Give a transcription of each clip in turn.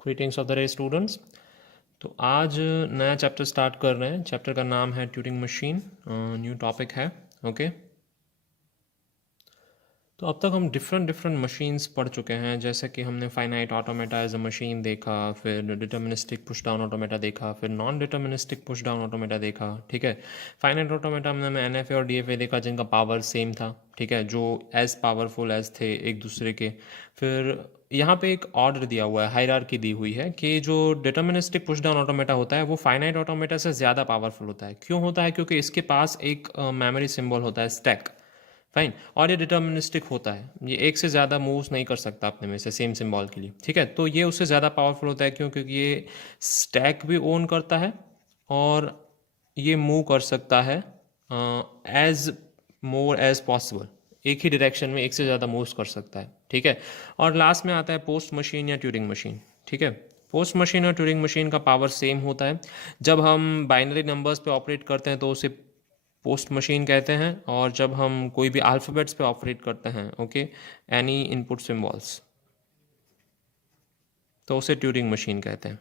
Greetings of the रे students. तो आज नया चैप्टर स्टार्ट कर रहे हैं। चैप्टर का नाम है ट्यूरिंग मशीन। न्यू टॉपिक है। ओके, तो अब तक हम डिफरेंट डिफरेंट मशीन्स पढ़ चुके हैं, जैसे कि हमने finite automata as a machine देखा, फिर डिटर्मिनिस्टिक पुश डाउन ऑटोमेटा देखा, फिर non deterministic push down automata देखा। ठीक है, फाइनाइट ऑटोमेटा में एन और डी देखा जिनका पावर सेम था। ठीक है, जो एज पावरफुल एज थे एक दूसरे के। फिर यहाँ पे एक ऑर्डर दिया हुआ है, हायरार्की दी हुई है कि जो डिटर्मिनिस्टिक पुश डाउन ऑटोमेटा होता है वो फाइनाइट ऑटोमेटा से ज़्यादा पावरफुल होता है। क्यों होता है? क्योंकि इसके पास एक मेमोरी सिंबल होता है, स्टैक। फाइन। और ये डिटर्मिनिस्टिक होता है, ये एक से ज़्यादा मूव्स नहीं कर सकता अपने में से सेम सिंबल के लिए। ठीक है, तो ये उससे ज़्यादा पावरफुल होता है। क्यों? क्योंकि ये स्टैक भी ओन करता है और ये मूव कर सकता है एज मोर एज पॉसिबल, एक ही डायरेक्शन में एक से ज़्यादा मूव्स कर सकता है। ठीक है, और लास्ट में आता है पोस्ट मशीन या ट्यूरिंग मशीन। ठीक है, पोस्ट मशीन और ट्यूरिंग मशीन का पावर सेम होता है। जब हम बाइनरी नंबर्स पे ऑपरेट करते हैं तो उसे पोस्ट मशीन कहते हैं, और जब हम कोई भी अल्फ़ाबेट्स पे ऑपरेट करते हैं, ओके, एनी इनपुट सिंबल्स, तो उसे ट्यूरिंग मशीन कहते हैं।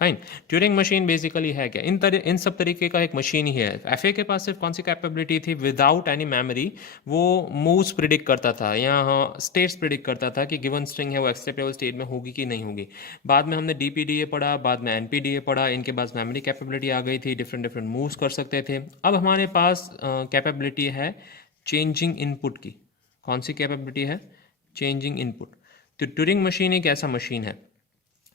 फाइन। ट्यूरिंग मशीन बेसिकली है क्या? इन सब तरीके का एक मशीन ही है। एफए के पास सिर्फ कौन सी कैपेबिलिटी थी? विदाउट एनी मेमोरी वो मूव्स प्रिडिक्ट करता था, या स्टेट्स प्रिडिक्ट करता था कि गिवन स्ट्रिंग है वो एक्सेप्टेबल स्टेट में होगी कि नहीं होगी। बाद में हमने डीपीडीए पढ़ा, बाद में एनपीडीए पढ़ा, इनके पास मेमोरी कैपेबिलिटी आ गई थी, डिफरेंट डिफरेंट मूव्स कर सकते थे। अब हमारे पास कैपेबिलिटी है चेंजिंग इनपुट की। कौन सी कैपेबिलिटी है? Changing input. तो ट्यूरिंग मशीन एक ऐसा मशीन है।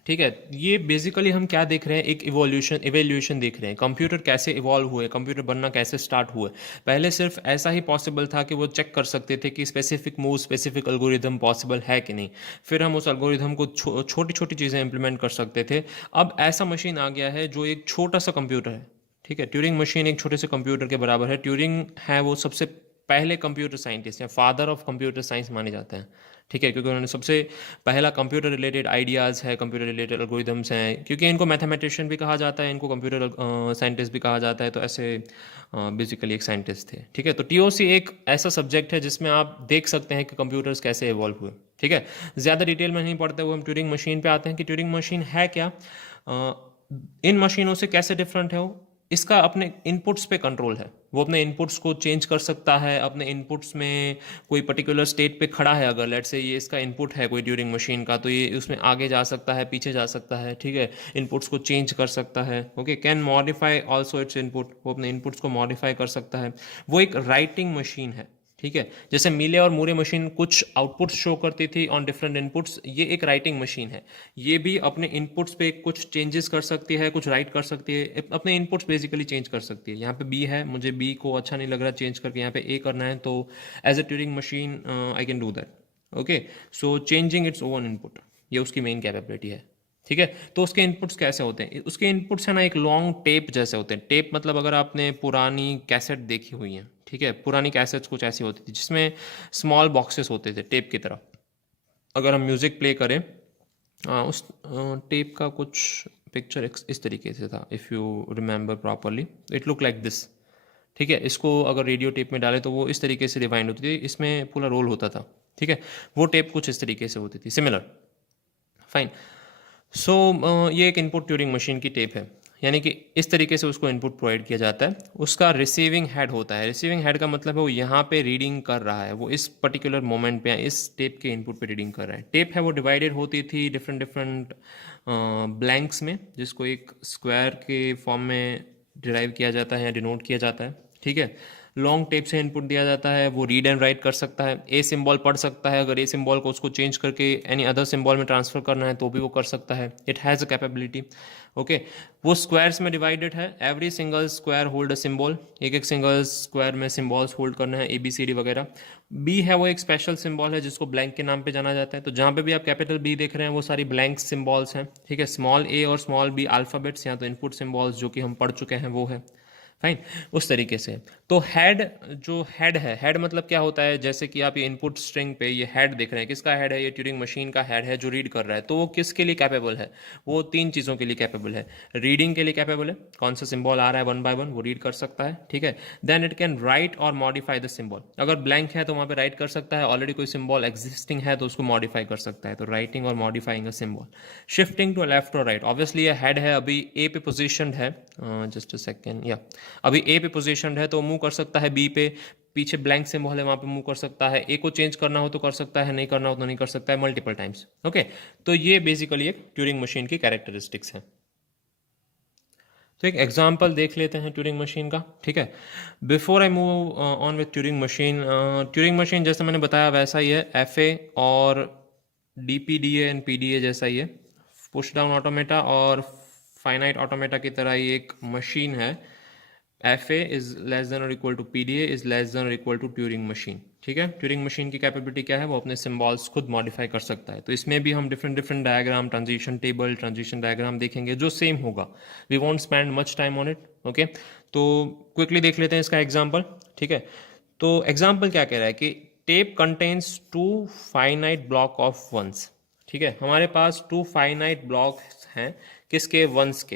ठीक है, ये बेसिकली हम क्या देख रहे हैं? एक इवोल्यूशन देख रहे हैं। कंप्यूटर कैसे इवॉल्व हुए, कंप्यूटर बनना कैसे स्टार्ट हुए। पहले सिर्फ ऐसा ही पॉसिबल था कि वो चेक कर सकते थे कि specific move, specific algorithm possible है कि नहीं। फिर हम उस एल्गोरिदम को छोटी छोटी चीज़ें इंप्लीमेंट कर सकते थे। अब ऐसा मशीन आ गया है जो एक छोटा सा कंप्यूटर है। ठीक है, ट्यूरिंग मशीन एक छोटे से कंप्यूटर के बराबर है। ट्यूरिंग है वो सबसे पहले कंप्यूटर साइंटिस्ट या फादर ऑफ कंप्यूटर साइंस माने जाते हैं। ठीक है, क्योंकि उन्होंने सबसे पहला कंप्यूटर रिलेटेड आइडियाज़ है, कंप्यूटर रिलेटेड एल्गोरिदम्स हैं। क्योंकि इनको मैथमेटिशियन भी कहा जाता है, इनको कंप्यूटर साइंटिस्ट भी कहा जाता है, तो ऐसे बेसिकली एक साइंटिस्ट थे। ठीक है, तो टीओसी एक ऐसा सब्जेक्ट है जिसमें आप देख सकते हैं कि कंप्यूटर्स कैसे इवॉल्व हुए। ठीक है, ज़्यादा डिटेल में नहीं पढ़ते हुए हम ट्यूरिंग मशीन पे आते हैं कि ट्यूरिंग मशीन है क्या, इन मशीनों से कैसे डिफरेंट है वो। इसका अपने इनपुट्स पे कंट्रोल है। वो अपने इनपुट्स को चेंज कर सकता है। अपने इनपुट्स में कोई पर्टिकुलर स्टेट पे खड़ा है, अगर लेट से ये इसका इनपुट है कोई ट्यूरिंग मशीन का, तो ये उसमें आगे जा सकता है, पीछे जा सकता है। ठीक है, इनपुट्स को चेंज कर सकता है। Okay, can modify also it's input, वो अपने इनपुट्स को मॉडिफाई कर सकता है। वो एक राइटिंग मशीन है। ठीक है, जैसे मिले और मूरे मशीन कुछ आउटपुट्स शो करती थी ऑन डिफरेंट इनपुट्स, ये एक राइटिंग मशीन है। ये भी अपने इनपुट्स पे कुछ चेंजेस कर सकती है, कुछ राइट कर सकती है, अपने इनपुट्स बेसिकली चेंज कर सकती है। यहाँ पे बी है, मुझे बी को अच्छा नहीं लग रहा चेंज करके यहाँ पे ए करना है, तो as a Turing machine I can do that. Okay, so changing its own input, ये उसकी मेन कैपेबिलिटी है। ठीक है, तो उसके इनपुट्स कैसे होते हैं? उसके इनपुट्स है ना, एक लॉन्ग टेप जैसे होते हैं। टेप मतलब अगर आपने पुरानी कैसेट देखी हुई है, ठीक है, पुरानी कैसेट्स कुछ ऐसी होती थी जिसमें स्मॉल बॉक्सेस होते थे टेप की तरह। अगर हम म्यूज़िक प्ले करें, उस टेप का कुछ पिक्चर इस तरीके से था, if you remember properly it look like this. ठीक है, इसको अगर रेडियो टेप में डालें तो वो इस तरीके से रिवाइंड होती थी, इसमें पूरा रोल होता था। ठीक है, वो टेप कुछ इस तरीके से होती थी, सिमिलर। फाइन। सो ये एक इनपुट ट्यूरिंग मशीन की टेप है, यानी कि इस तरीके से उसको इनपुट प्रोवाइड किया जाता है। उसका रिसीविंग हेड होता है। रिसीविंग हेड का मतलब है वो यहाँ पे रीडिंग कर रहा है, वो इस पर्टिकुलर मोमेंट पे इस टेप के इनपुट पे रीडिंग कर रहा है। टेप है वो डिवाइडेड होती थी डिफरेंट डिफरेंट ब्लैंक्स में, जिसको एक स्क्वायर के फॉर्म में डिराइव किया जाता है या डिनोट किया जाता है। ठीक है, लॉन्ग टेप से इनपुट दिया जाता है, वो रीड एंड राइट कर सकता है। ए सिंबल पढ़ सकता है, अगर ए सिंबल को उसको चेंज करके एनी अदर सिंबल में ट्रांसफर करना है तो भी वो कर सकता है। It has a capability. Okay, वो स्क्वायर्स में डिवाइडेड है। Every single square hold a symbol, एक एक सिंगल स्क्वायर में सिंबल्स होल्ड करना है, ABCD वगैरह। बी है वो एक स्पेशल सिंबल है जिसको ब्लैंक के नाम पे जाना जाता है। तो जहाँ पे भी आप कैपिटल बी देख रहे हैं वो सारी ब्लैंक सिंबल्स हैं। ठीक है, स्मॉल ए और स्मॉल बी अल्फ़ाबेट्स, या तो इनपुट सिंबल्स जो कि हम पढ़ चुके हैं वो है। फाइन, उस तरीके से। तो हेड, जो हेड है, हेड मतलब क्या होता है, जैसे कि आप ये इनपुट स्ट्रिंग पे ये हेड देख रहे हैं, किसका हेड है, ये ट्यूरिंग मशीन का हेड है जो रीड कर रहा है। तो वो किसके लिए कैपेबल है, वो तीन चीज़ों के लिए कैपेबल है। रीडिंग के लिए कैपेबल है, कौन सा सिंबल आ रहा है वन बाय वन वो रीड कर सकता है, ठीक है। देन इट कैन राइट और मॉडिफाई द सिंबल, अगर ब्लैंक है तो वहाँ पे राइट कर सकता है, ऑलरेडी कोई सिंबल एग्जिस्टिंग है तो उसको मॉडिफाई कर सकता है, तो राइटिंग और modifying a symbol. Shifting to left और राइट, ऑब्वियसली ये हेड है, अभी ए पे पोजिशन है, जस्ट अ सेकेंड, या अभी ए पे पोजीशन है तो मूव कर सकता है बी पे, पीछे ब्लैंक सिंबल है वहां पे मूव कर सकता है, ए को चेंज करना हो तो कर सकता है, नहीं करना हो तो नहीं कर सकता है, मल्टीपल टाइम्स। ओके, तो ये बेसिकली एक ट्यूरिंग मशीन की कैरेक्टरिस्टिक्स है। तो एक एग्जाम्पल देख लेते हैं ट्यूरिंग मशीन का, ठीक है। Before I move on with Turing machine, Turing machine जैसे मैंने बताया वैसा ही है, एफ ए और D P D and P D A जैसा ही है, पुश डाउन ऑटोमेटा और फाइनाइट ऑटोमेटा की तरह ही एक मशीन है। F A is less than और equal to P D A is less than और इक्वल टू ट्यूरिंग मशीन, ठीक है। ट्यूरिंग मशीन की कैपेबिलिटी क्या है, वो अपने सिंबल्स खुद मॉडिफाई कर सकता है। तो इसमें भी हम different different diagram, transition table, transition diagram देखेंगे जो सेम होगा, we want spend much time on it, okay. तो क्विकली देख लेते हैं इसका एग्जाम्पल, ठीक है। तो एग्जाम्पल क्या कह रहा है कि tape contains to finite block of ones, ठीक है। हमारे पास टू फाइनाइट ब्लॉक्स हैं, किसके, वंस के,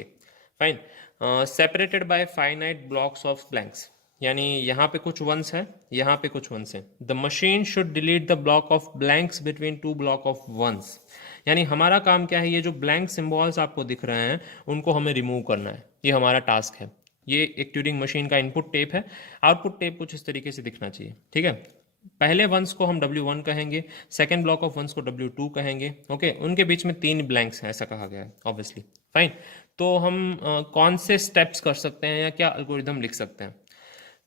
fine, separated by finite blocks of blanks, यानी यहाँ पे कुछ वंस है, यहाँ पे कुछ वंस है। The machine should delete the block of blanks between two block of ones, यानी हमारा काम क्या है, ये जो ब्लैंक सिंबल्स आपको दिख रहे हैं उनको हमें रिमूव करना है, ये हमारा टास्क है। ये एक ट्यूरिंग मशीन का इनपुट टेप है, आउटपुट टेप कुछ इस तरीके से दिखना चाहिए, ठीक है। पहले वंस को हम W1 कहेंगे, सेकेंड ब्लॉक ऑफ वंस को W2 कहेंगे, ओके। उनके बीच में तीन ब्लैंक्स हैं, ऐसा कहा गया है ऑब्वियसली, फाइन। तो हम कौन से स्टेप्स कर सकते हैं या क्या एल्गोरिदम लिख सकते हैं।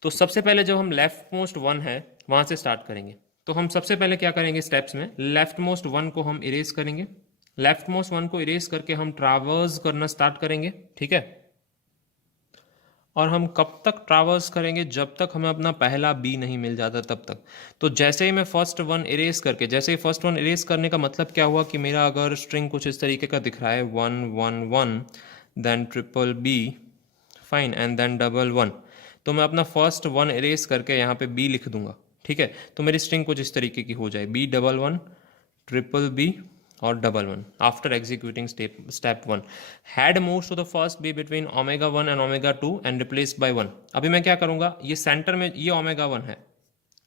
तो सबसे पहले जब हम लेफ्ट मोस्ट वन है वहां से स्टार्ट करेंगे, तो हम सबसे पहले क्या करेंगे, स्टेप्स में लेफ्ट मोस्ट वन को हम इरेज करेंगे, लेफ्ट मोस्ट वन को इरेज करके हम ट्रावर्स करना स्टार्ट करेंगे, ठीक है। और हम कब तक ट्रावर्स करेंगे, जब तक हमें अपना पहला बी नहीं मिल जाता तब तक। तो जैसे ही मैं फर्स्ट वन इरेज करके, जैसे ही फर्स्ट वन इरेज करने का मतलब क्या हुआ कि मेरा अगर स्ट्रिंग कुछ इस तरीके का दिख रहा है, 1 1 1 then triple B, fine, and then double one, तो मैं अपना फर्स्ट वन इरेज करके यहाँ पे बी लिख दूंगा, ठीक है। तो मेरी स्ट्रिंग कुछ इस तरीके की हो जाए, B double one triple B और double one after executing step one, head moves to the first B between omega one and omega two and replaced by one. अभी मैं क्या करूंगा, ये सेंटर में ये ओमेगा वन है,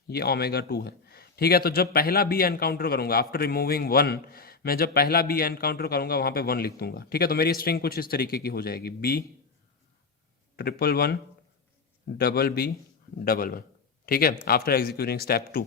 ये ओमेगा टू है, ठीक है। तो जब पहला बी एनकाउंटर करूंगा आफ्टर रिमूविंग वन, मैं जब पहला बी एनकाउंटर करूंगा वहां पे वन लिख दूंगा, ठीक है। तो मेरी स्ट्रिंग कुछ इस तरीके की हो जाएगी, B triple one double B double one, ठीक है, after executing step two.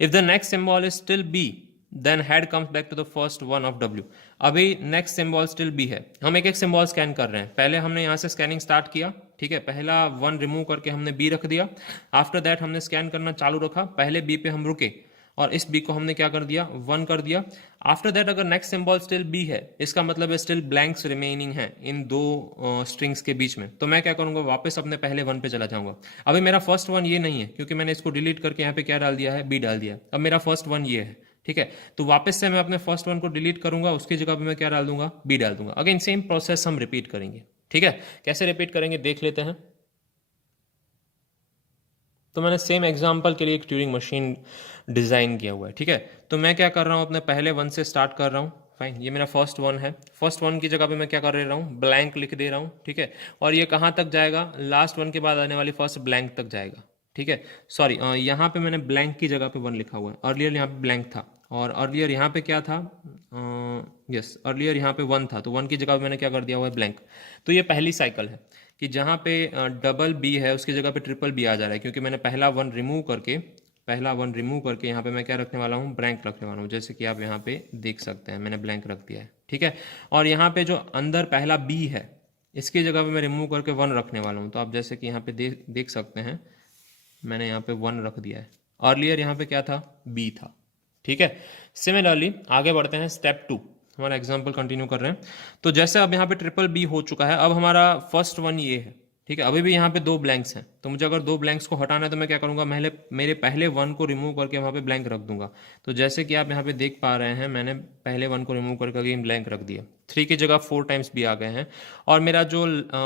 If the next symbol is still B then head comes back to the first one of W. अभी नेक्स्ट सिंबल स्टिल बी है, हम एक एक symbol scan कर रहे हैं। पहले हमने यहाँ से स्कैनिंग स्टार्ट किया, ठीक है, पहला वन रिमूव करके हमने बी रख दिया। आफ्टर दैट हमने स्कैन करना चालू रखा, पहले बी पे हम रुके और इस बी को हमने क्या कर दिया, वन कर दिया। आफ्टर दैट अगर नेक्स्ट सिंबल स्टिल बी है, इसका मतलब है स्टिल ब्लैंक्स रिमेनिंग है इन दो स्ट्रिंग्स के बीच में, तो मैं क्या करूंगा, वापस अपने पहले वन पे चला जाऊंगा। अभी मेरा फर्स्ट वन ये नहीं है क्योंकि मैंने इसको डिलीट करके यहाँ पे क्या डाल दिया है, बी डाल दिया। अब मेरा फर्स्ट वन ये है, ठीक है। तो वापस से मैं अपने फर्स्ट वन को डिलीट करूंगा, उसकी जगह पे मैं क्या डाल दूंगा, बी डाल दूंगा। अगेन सेम प्रोसेस हम रिपीट करेंगे, ठीक है। कैसे रिपीट करेंगे देख लेते हैं। तो मैंने सेम एग्जांपल के लिए एक ट्यूरिंग मशीन डिज़ाइन किया हुआ है, ठीक है। तो मैं क्या कर रहा हूँ, अपने पहले वन से स्टार्ट कर रहा हूँ, फाइन, ये मेरा फर्स्ट वन है। फर्स्ट वन की जगह पे मैं क्या कर रहा हूँ, ब्लैंक लिख दे रहा हूँ, ठीक है। और ये कहाँ तक जाएगा, लास्ट वन के बाद आने वाली फर्स्ट ब्लैंक तक जाएगा, ठीक है। सॉरी, यहाँ पे मैंने ब्लैंक की जगह पे वन लिखा हुआ है, अर्लियर यहाँ पे ब्लैंक था और अर्लियर यहाँ पे क्या था, यस, अर्लियर यहाँ पे वन था, तो वन की जगह पे मैंने क्या कर दिया हुआ है, ब्लैंक। तो ये पहली साइकिल है कि जहाँ पे डबल बी है उसकी जगह पे ट्रिपल बी आ जा रहा है, क्योंकि मैंने पहला वन रिमूव करके यहाँ पे मैं क्या रखने वाला हूँ, ब्लैंक रखने वाला हूँ, जैसे कि आप यहाँ पे देख सकते हैं मैंने ब्लैंक रख दिया है, ठीक है। और यहाँ पे जो अंदर पहला बी है इसकी जगह पे मैं रिमूव करके वन रखने वाला हूँ, तो आप जैसे कि यहाँ पे देख सकते हैं मैंने यहाँ पे वन रख दिया है। अर्लियर यहाँ पे क्या था, बी था, ठीक है। सिमिलरली आगे बढ़ते हैं, स्टेप टू, हमारा एग्जाम्पल कंटिन्यू कर रहे हैं। तो जैसे अब यहाँ पे ट्रिपल बी हो चुका है, अब हमारा फर्स्ट वन ये है, ठीक है, अभी भी यहाँ पे 2 ब्लैंक्स हैं, तो मुझे अगर 2 ब्लैंक्स को हटाना है तो मैं क्या करूँगा, मेरे पहले 1 को रिमूव करके वहाँ पे ब्लैंक रख दूंगा। तो जैसे कि आप यहाँ पे देख पा रहे हैं, मैंने पहले 1 को रिमूव करके अगेन ब्लैंक रख दिया। 3 की जगह 4 टाइम्स बी आ गए हैं, और मेरा जो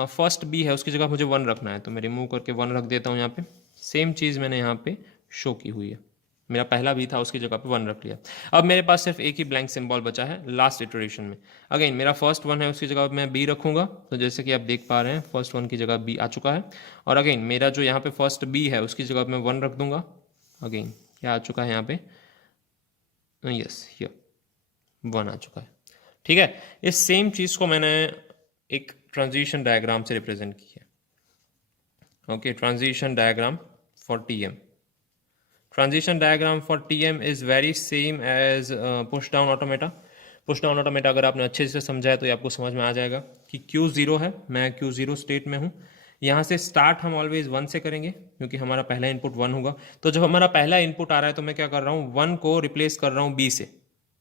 फर्स्ट बी है उसकी जगह मुझे 1 रखना है, तो मैं रिमूव करके 1 रख देता हूँ यहाँ पे। सेम चीज़ मैंने यहाँ पे शो की हुई है, मेरा पहला भी था उसकी जगह पे 1 रख लिया। अब मेरे पास सिर्फ एक ही ब्लैंक सिंबल बचा है लास्ट इटरेशन में। अगेन मेरा फर्स्ट 1 है, उसकी जगह मैं बी रखूंगा, तो जैसे कि आप देख पा रहे हैं फर्स्ट 1 की जगह बी आ चुका है। और अगेन मेरा जो यहाँ पे फर्स्ट बी है उसकी जगह मैं 1 रख दूंगा। अगेन क्या आ चुका है यहाँ पे, यस ये 1 आ चुका है। ठीक है, इस सेम चीज़ को मैंने एक ट्रांजिशन डायग्राम से रिप्रेजेंट किया है। Okay, transition diagram for TM। Transition diagram for TM is very same as push down automata। Push down automata अगर आपने अच्छे से समझा है तो ये आपको समझ में आ जाएगा कि Q0 है, मैं Q0 स्टेट में हूँ। यहाँ से स्टार्ट हम ऑलवेज 1 से करेंगे क्योंकि हमारा पहला इनपुट 1 होगा। तो जब हमारा पहला इनपुट आ रहा है तो मैं क्या कर रहा हूँ, 1 को रिप्लेस कर रहा हूँ B से,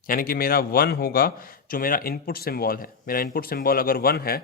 यानी कि मेरा 1 होगा जो मेरा इनपुट सिम्बॉल है। मेरा इनपुट सिम्बॉल अगर 1 है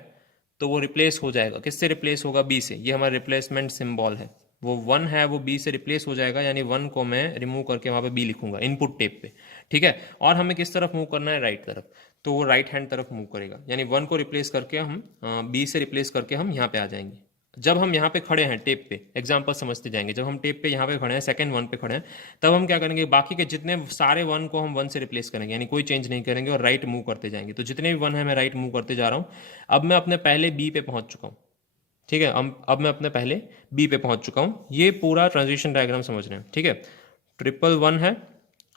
तो वो रिप्लेस हो जाएगा, किससे रिप्लेस होगा, B से। ये हमारा रिप्लेसमेंट सिम्बॉल है, वो 1 है वो B से रिप्लेस हो जाएगा, यानी 1 को मैं रिमूव करके वहाँ पे B लिखूंगा इनपुट टेप पे। ठीक है, और हमें किस तरफ मूव करना है, राइट तरफ, तो वो राइट हैंड तरफ मूव करेगा, यानी 1 को रिप्लेस करके हम B से रिप्लेस करके हम यहाँ पे आ जाएंगे। जब हम यहाँ पे खड़े हैं टेप पे, एग्जाम्पल समझते जाएंगे, जब हम टेप पे यहाँ पे खड़े हैं, सेकंड 1 पे खड़े हैं, तब हम क्या करेंगे, बाकी के जितने सारे 1 को हम 1 से रिप्लेस करेंगे, यानी कोई चेंज नहीं करेंगे और राइट मूव करते जाएंगे। तो जितने भी 1 है मैं राइट मूव करते जा रहा हूँ। अब मैं अपने पहले B पे पहुँच चुका हूँ। ठीक है, अब मैं अपने पहले B पे पहुंच चुका हूं। ये पूरा ट्रांजिशन डायग्राम समझ रहे हैं। ठीक है, 111 है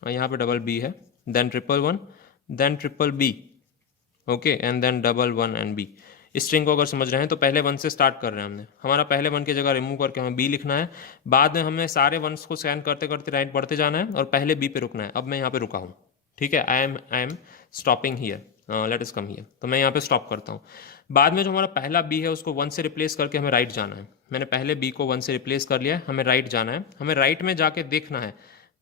और यहाँ पे डबल B है, then 111, then triple B, okay, and then 11 and B। इस स्ट्रिंग को अगर समझ रहे हैं तो पहले 1 से स्टार्ट कर रहे हैं हमने, हमारा पहले 1 की जगह रिमूव करके हमें B लिखना है, बाद में हमें सारे 1s को स्कैन करते करते राइट बढ़ते जाना है और पहले B पे रुकना है। अब मैं यहाँ पे रुका हूँ। ठीक है, I am stopping here, let us come here, तो मैं यहाँ पे स्टॉप करता हूँ। बाद में जो हमारा पहला B है उसको 1 से रिप्लेस करके हमें राइट जाना है। मैंने पहले B को 1 से रिप्लेस कर लिया, हमें राइट जाना है। हमें राइट में जाके देखना है,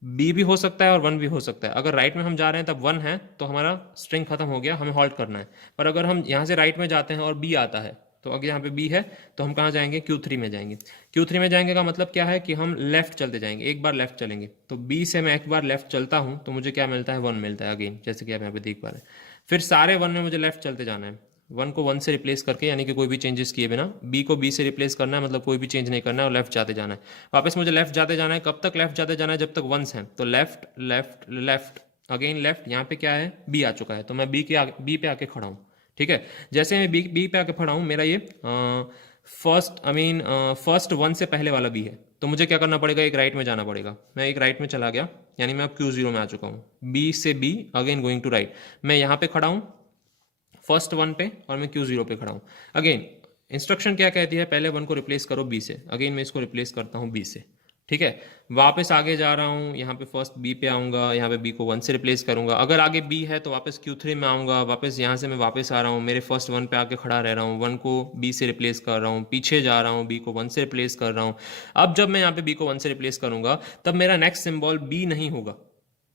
B भी हो सकता है और 1 भी हो सकता है। अगर राइट में हम जा रहे हैं तब 1 है तो हमारा स्ट्रिंग खत्म हो गया, हमें हॉल्ट करना है। पर अगर हम यहाँ से राइट में जाते हैं और B आता है, तो अगर यहाँ पे B है तो हम कहाँ जाएंगे, Q3 में जाएंगे। Q3 में जाएंगे का मतलब क्या है कि हम लेफ्ट चलते जाएंगे, एक बार लेफ्ट चलेंगे। तो B से मैं एक बार लेफ्ट चलता हूँ तो मुझे क्या मिलता है, 1 मिलता है अगेन, जैसे कि आप यहाँ पे देख पा रहे हैं। फिर सारे 1 में मुझे लेफ्ट चलते जाना है, 1 को 1 से रिप्लेस करके, यानी कि कोई भी चेंजेस किए बिना। B को B से रिप्लेस करना है, मतलब कोई भी चेंज नहीं करना है, और लेफ्ट जाते जाना है। वापस मुझे लेफ्ट जाते जाना है, कब तक लेफ्ट जाते जाना है, जब तक 1s हैं। तो left left left again left, यहाँ पे क्या है, B आ चुका है, तो मैं B पे आके खड़ा हूँ। ठीक है, जैसे मैं B पे आके खड़ा हूँ, मेरा ये फर्स्ट 1 से पहले वाला B है, तो मुझे क्या करना पड़ेगा, एक राइट में जाना पड़ेगा। मैं एक राइट में चला गया, यानी मैं अब Q0 में आ चुका हूँ। B से B again going to right, मैं यहाँ पे खड़ा हूँ फर्स्ट 1 पे और मैं Q0 पे खड़ा हूँ। अगेन इंस्ट्रक्शन क्या कहती है, पहले 1 को रिप्लेस करो B से। अगेन मैं इसको रिप्लेस करता हूँ B से। ठीक है, वापस आगे जा रहा हूँ, यहाँ पे फर्स्ट B पे आऊँगा, यहाँ पे B को 1 से रिप्लेस करूँगा। अगर आगे B है तो वापस Q3 में आऊँगा, वापस यहाँ से मैं वापस आ रहा हूँ, मेरे फर्स्ट 1 पे आके खड़ा रह रहा हूँ, 1 को B से रिप्लेस कर रहा हूँ, पीछे जा रहा हूँ, B को 1 से रिप्लेस कर रहा हूँ। अब जब मैं यहाँ पे B को 1 से रिप्लेस करूँगा तब मेरा नेक्स्ट सिंबल B नहीं होगा,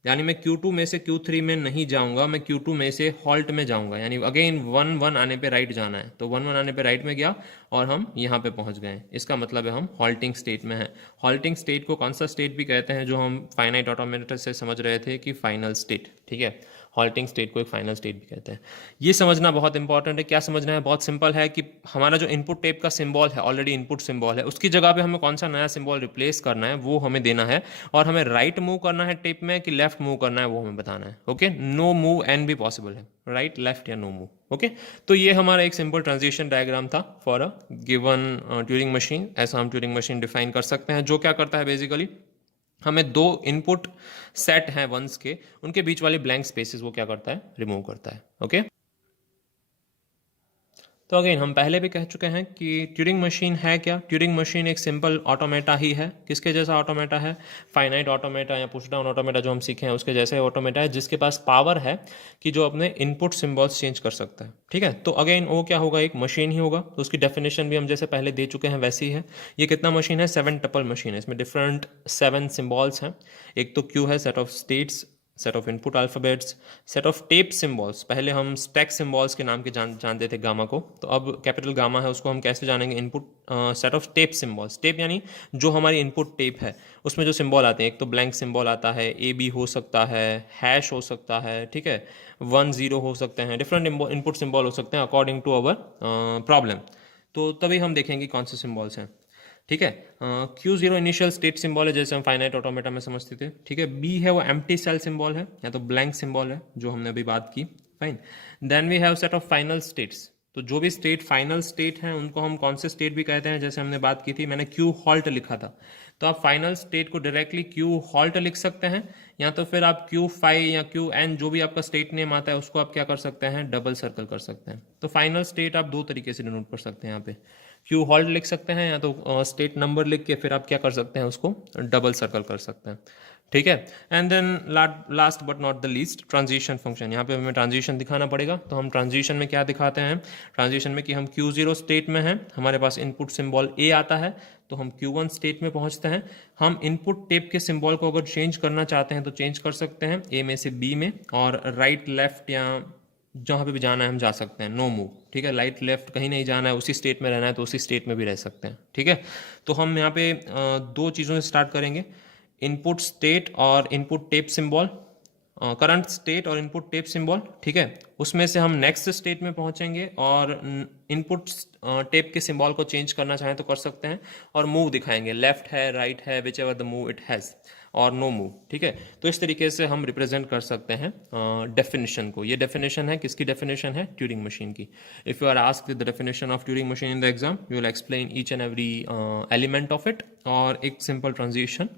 यानी मैं Q2 में से Q3 में नहीं जाऊंगा, मैं Q2 में से हॉल्ट में जाऊंगा। यानी अगेन 1 आने पे राइट जाना है, तो 1 आने पे राइट में गया और हम यहाँ पे पहुँच गए। इसका मतलब है हम हॉल्टिंग स्टेट में हैं। हॉल्टिंग स्टेट को कौन सा स्टेट भी कहते हैं, जो हम फाइनाइट ऑटोमेटा से समझ रहे थे कि फाइनल स्टेट। ठीक है, हॉल्टिंग स्टेट को एक फाइनल स्टेट भी कहते हैं। ये समझना बहुत इंपॉर्टेंट है। क्या समझना है, बहुत सिंपल है कि हमारा जो इनपुट टेप का सिंबल है, ऑलरेडी इनपुट सिंबल है, उसकी जगह पे हमें कौन सा नया सिंबल रिप्लेस करना है वो हमें देना है, और हमें राइट मूव करना है टेप में कि लेफ्ट मूव करना है वो हमें बताना है। ओके, नो मूव एंड भी पॉसिबल है, राइट लेफ्ट या नो मूव। ओके, तो ये हमारा एक सिंपल ट्रांजिशन डायग्राम था for a given Turing machine. ऐसा हम ट्यूरिंग मशीन डिफाइन कर सकते हैं, जो क्या करता है बेसिकली, हमें 2 इनपुट सेट हैं 1s के, उनके बीच वाले ब्लैंक स्पेसेस वो क्या करता है, रिमूव करता है। ओके, तो अगेन हम पहले भी कह चुके हैं कि ट्यूरिंग मशीन है क्या। ट्यूरिंग मशीन एक सिंपल ऑटोमेटा ही है। किसके जैसा ऑटोमेटा है, फाइनाइट ऑटोमेटा या पुश डाउन ऑटोमेटा जो हम सीखे हैं उसके जैसे ऑटोमेटा है, जिसके पास पावर है कि जो अपने इनपुट सिंबल्स चेंज कर सकता है। ठीक है, तो अगेन वो क्या होगा, एक मशीन ही होगा। तो उसकी डेफिनेशन भी हम जैसे पहले दे चुके हैं वैसी है। ये कितना मशीन है, 7 टपल मशीन है, इसमें डिफरेंट 7 सिंबल्स हैं। एक तो Q है, set of states, set of input alphabets, set of tape symbols. पहले हम स्टैक सिंबल्स के नाम के जानते थे गामा को, तो अब कैपिटल गामा है उसको हम कैसे जानेंगे? Input set of tape symbols. Tape यानी जो हमारी इनपुट टेप है उसमें जो सिंबल आते हैं, एक तो ब्लैंक सिंबल आता है, ए बी हो सकता है, हैश हो सकता है, ठीक है, 1 0 हो सकते हैं, डिफरेंट इनपुट सिंबल हो सकते हैं अकॉर्डिंग टू अवर प्रॉब्लम। तो तभी हम देखेंगे कौन से सिंबल्स हैं, ठीक है। Q0 इनिशियल स्टेट सिंबल है, जैसे हम फाइनाइट ऑटोमेटा में समझते थे, ठीक है। B है वो एम्प्टी सेल सिंबल है या तो ब्लैंक सिंबल है, जो हमने अभी बात की, fine. Then we have set of final states. तो जो भी स्टेट फाइनल स्टेट हैं उनको हम कौन से स्टेट भी कहते हैं, जैसे हमने बात की थी, मैंने Q हॉल्ट लिखा था, तो आप फाइनल स्टेट को डायरेक्टली Q हॉल्ट लिख सकते हैं, या तो फिर आप Q5 या QN जो भी आपका स्टेट नेम आता है उसको आप क्या कर सकते हैं, डबल सर्कल कर सकते हैं। तो फाइनल स्टेट आप दो तरीके से डिनोट कर सकते हैं, यहाँ पे Q हॉल्ट लिख सकते हैं, या तो स्टेट नंबर लिख के फिर आप क्या कर सकते हैं, उसको डबल सर्कल कर सकते हैं, ठीक है। And then last but not the least, transition function. यहाँ पे हमें ट्रांजिशन दिखाना पड़ेगा, तो हम ट्रांजिशन में क्या दिखाते हैं, ट्रांजिशन में कि हम Q0 स्टेट में हैं, हमारे पास इनपुट सिंबल A आता है, तो हम Q1 स्टेट में पहुंचते हैं। हम इनपुट टेप के सिंबल को अगर चेंज करना चाहते हैं तो चेंज कर सकते हैं, A में से B में, और राइट लेफ्ट या जहाँ पे भी जाना है हम जा सकते हैं, नो मूव, ठीक है। राइट लेफ्ट कहीं नहीं जाना है, उसी स्टेट में रहना है तो उसी स्टेट में भी रह सकते हैं, ठीक है। तो हम यहाँ पे दो चीज़ों से स्टार्ट करेंगे, इनपुट स्टेट और input tape symbol, current state और इनपुट टेप सिंबल, ठीक है। उसमें से हम नेक्स्ट स्टेट में पहुंचेंगे और इनपुट टेप के सिंबल को चेंज करना चाहें तो कर सकते हैं, और मूव दिखाएंगे, लेफ्ट है, राइट है, which ever the move it has, और नो मूव, ठीक है। तो इस तरीके से हम रिप्रेजेंट कर सकते हैं डेफिनेशन को। ये डेफिनेशन है, किसकी डेफिनेशन है, ट्यूरिंग मशीन की। If you are asked the definition of Turing machine in the exam, you will explain each and every element of it, और एक सिंपल ट्रांजिशन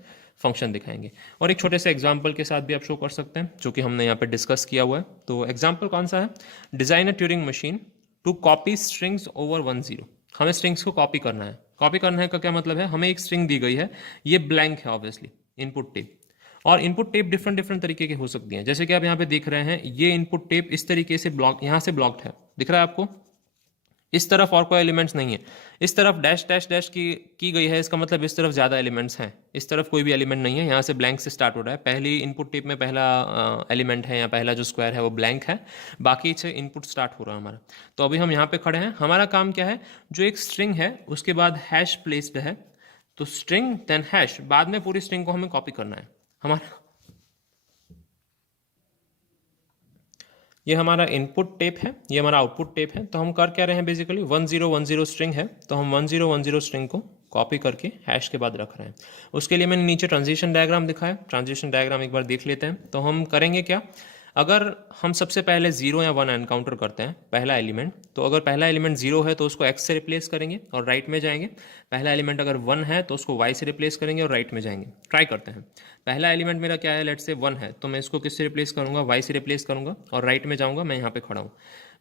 फंक्शन दिखाएंगे, और एक छोटे से एग्जाम्पल के साथ भी आप शो कर सकते हैं, जो कि हमने यहाँ पे डिस्कस किया हुआ है। तो एग्जाम्पल कौन सा है, design a Turing machine to copy strings over 1 0। हमें स्ट्रिंग्स को कॉपी करना है। कॉपी करना है का क्या मतलब है, हमें एक स्ट्रिंग दी गई है, ये ब्लैंक है ऑब्वियसली, इनपुट टेप, और इनपुट टेप डिफरेंट डिफरेंट तरीके के हो सकती हैं। जैसे कि आप यहाँ पे देख रहे हैं, ये इनपुट टेप इस तरीके से ब्लॉक, यहाँ से ब्लॉक्ड है, दिख रहा है आपको, इस तरफ और कोई एलिमेंट्स नहीं है, इस तरफ डैश डैश डैश की गई है, इसका मतलब इस तरफ ज़्यादा एलिमेंट्स हैं, इस तरफ कोई भी एलिमेंट नहीं है, यहाँ से ब्लैंक से स्टार्ट हो रहा है। पहली इनपुट टेप में पहला एलिमेंट है, या पहला जो स्क्वायर है वो ब्लैंक है, बाकी से इनपुट स्टार्ट हो रहा है हमारा। तो अभी हम यहाँ पे खड़े हैं, हमारा काम क्या है, जो एक स्ट्रिंग है उसके बाद हैश प्लेस्ड है, तो स्ट्रिंग देन हैश, बाद में पूरी स्ट्रिंग को हमें कॉपी करना है। हमारा ये हमारा इनपुट टेप है, ये हमारा आउटपुट टेप है। तो हम कर क्या रहे हैं, बेसिकली 1010 स्ट्रिंग है, तो हम 1010 स्ट्रिंग को कॉपी करके हैश के बाद रख रहे हैं। उसके लिए मैंने नीचे ट्रांजिशन डायग्राम दिखाया, ट्रांजिशन डायग्राम एक बार देख लेते हैं। तो हम करेंगे क्या, अगर हम सबसे पहले 0 या 1 एनकाउंटर करते हैं, पहला एलिमेंट, तो अगर पहला एलिमेंट 0 है तो उसको x से रिप्लेस करेंगे और राइट में जाएंगे। पहला एलिमेंट अगर 1 है तो उसको y से रिप्लेस करेंगे और राइट में जाएंगे। ट्राई करते हैं, पहला एलिमेंट मेरा क्या है, लेट से 1 है, तो मैं इसको किससे रिप्लेस करूंगा, y से रिप्लेस करूंगा और राइट में जाऊंगा, मैं यहाँ पे खड़ा हूँ।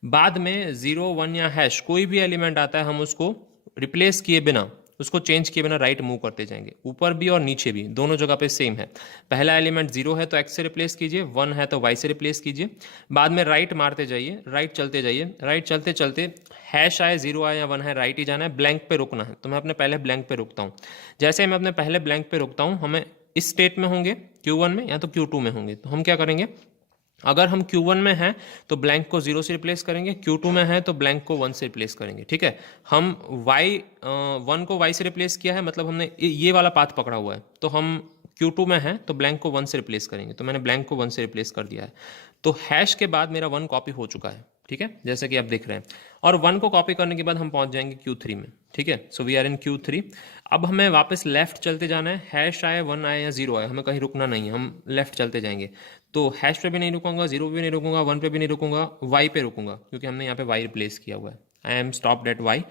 बाद में 0 1 या हैश कोई भी एलिमेंट आता है, हम उसको रिप्लेस किए बिना, उसको चेंज किए बिना राइट मूव करते जाएंगे, ऊपर भी और नीचे भी, दोनों जगह पे सेम है। पहला एलिमेंट 0 है तो x से रिप्लेस कीजिए, 1 है तो y से रिप्लेस कीजिए, बाद में राइट मारते जाइए, राइट चलते जाइए, राइट चलते चलते हैश आए, 0 आए या 1 है, राइट ही जाना है, ब्लैंक पे रुकना है। तो मैं अपने पहले ब्लैंक पे रुकता हूँ। जैसे ही मैं अपने पहले ब्लैंक पे रुकता हूँ, हमें इस स्टेट में होंगे Q1 में या तो Q2 में होंगे, तो हम क्या करेंगे, अगर हम Q1 में हैं तो ब्लैंक को 0 से रिप्लेस करेंगे, Q2 में है तो ब्लैंक को 1 से रिप्लेस करेंगे, ठीक है। हम y 1 को y से रिप्लेस किया है, मतलब हमने ये वाला पाथ पकड़ा हुआ है, तो हम Q2 में हैं तो ब्लैंक को 1 से रिप्लेस करेंगे, तो मैंने ब्लैंक को 1 से रिप्लेस कर दिया है। तो हैश के बाद मेरा 1 कॉपी हो चुका है, ठीक है, जैसे कि आप देख रहे हैं। और 1 को कॉपी करने के बाद हम पहुंच जाएंगे Q3 में, ठीक है। So we are in Q3। अब हमें वापस लेफ्ट चलते जाना है, हैश आए, 1 आए या 0 आए, हमें कहीं रुकना नहीं है, हम लेफ्ट चलते जाएंगे। तो हैश पे भी नहीं रुकूंगा, 0 पे भी नहीं रुकूंगा, 1 पे भी नहीं रुकूंगा, y पे रुकूंगा, क्योंकि हमने यहाँ पे y रिप्लेस किया हुआ है। I am stopped at y,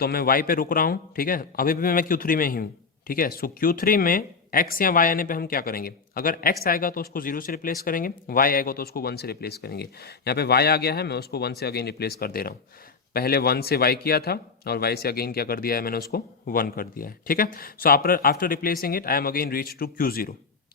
तो मैं y पे रुक रहा हूँ, ठीक है। अभी भी मैं Q3 में ही हूँ, ठीक है। सो Q3 में x या y आने पे हम क्या करेंगे, अगर x आएगा तो उसको 0 से रिप्लेस करेंगे, y आएगा तो उसको 1 से रिप्लेस करेंगे। यहाँ पे y आ गया है, मैं उसको 1 से अगेन रिप्लेस कर दे रहा हूँ। पहले 1 से y किया था और y से अगेन क्या कर दिया है, मैंने उसको 1 कर दिया है, ठीक है। So after replacing it I am again reach to Q0,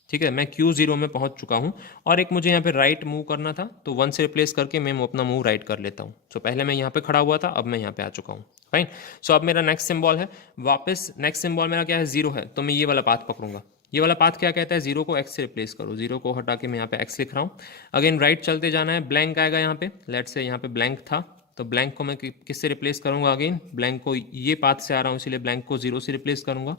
ठीक है। मैं Q0 में पहुंच चुका हूं, और एक मुझे यहाँ पे राइट मूव करना था, तो 1 से रिप्लेस करके मैं अपना मूव राइट कर लेता हूँ। सो पहले मैं यहाँ पे खड़ा हुआ था, अब मैं यहाँ पे आ चुका हूँ, फाइन। सो अब मेरा नेक्स्ट सिंबल है, वापस नेक्स्ट सिंबल मेरा क्या है, 0 है, तो मैं ये वाला पाथ पकड़ूंगा, ये वाला पाथ क्या कहता है, जीरो को एक्स से रिप्लेस करो, जीरो को हटा के मैं यहाँ पे एक्स लिख रहा हूँ। अगेन राइट चलते जाना है, ब्लैंक आएगा यहाँ पे, लेट से यहाँ पे ब्लैंक था, तो ब्लैंक को मैं किससे रिप्लेस करूँगा, अगेन ब्लैंक को ये पाथ से आ रहा हूँ इसीलिए ब्लैंक को जीरो से रिप्लेस करूँगा।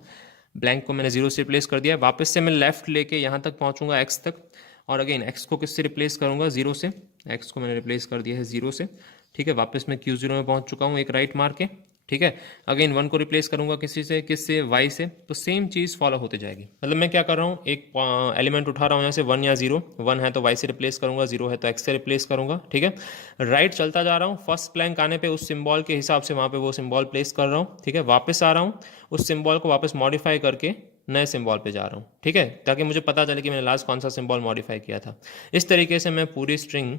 ब्लैंक को मैंने जीरो से रिप्लेस कर दिया, वापस से मैं लेफ्ट लेके यहाँ तक पहुँचूंगा एक्स तक, और अगेन एक्स को किससे रिप्लेस करूँगा, जीरो से, एक्स को मैंने रिप्लेस कर दिया है जीरो से, ठीक है। वापस मैं क्यू जीरो में पहुँच चुका हूँ एक राइट मार के, ठीक है। अगेन वन को रिप्लेस करूंगा किससे वाई से, तो सेम चीज़ फॉलो होते जाएगी। मतलब मैं क्या कर रहा हूँ, एक एलिमेंट उठा रहा हूँ यहाँ से, वन या जीरो, वन है तो वाई से रिप्लेस करूंगा, जीरो है तो एक्स से रिप्लेस करूंगा, ठीक है। राइट चलता जा रहा हूँ, फर्स्ट ब्लैंक आने पे उस सिंबल के हिसाब से वहाँ पे वो सिंबल प्लेस कर रहा हूँ, ठीक है। वापस आ रहा हूँ, उस सिंबल को वापस मॉडिफाई करके नए सिंबल पे जा रहा हूँ, ठीक है, ताकि मुझे पता चले कि मैंने लास्ट कौन सा सिंबल मॉडिफाई किया था। इस तरीके से मैं पूरी स्ट्रिंग